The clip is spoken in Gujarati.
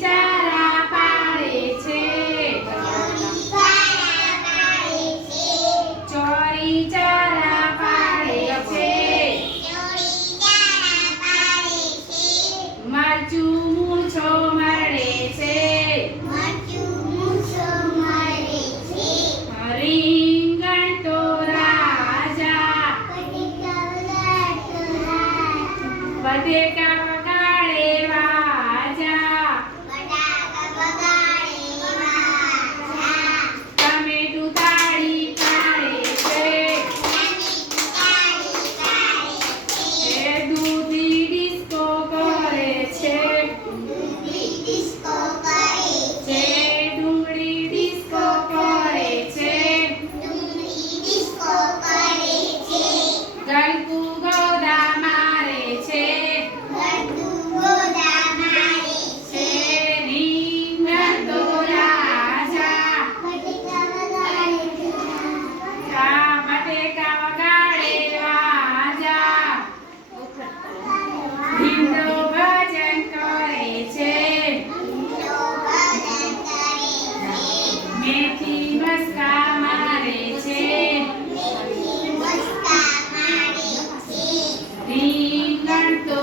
ચારા પાડે છે. ચોરી ચારા પાડે છે. મરચું મૂછો મરડે છે. રીંગણ તો રાજા બટેકા વગાડે વાજા. ટમેટું તાળી પાડે છે. એ દૂધી ડિસ્કો કરે છે. જે ડુંગળી ડિસ્કો કરે છે. ગલકું ગોદા મારે છે. રીંગણ તો રાજા બટેકા વગાડે વાજા. ભીંડો ભજન કરે છે. મેથી મસ્કા મારે છે. રીંગણ તો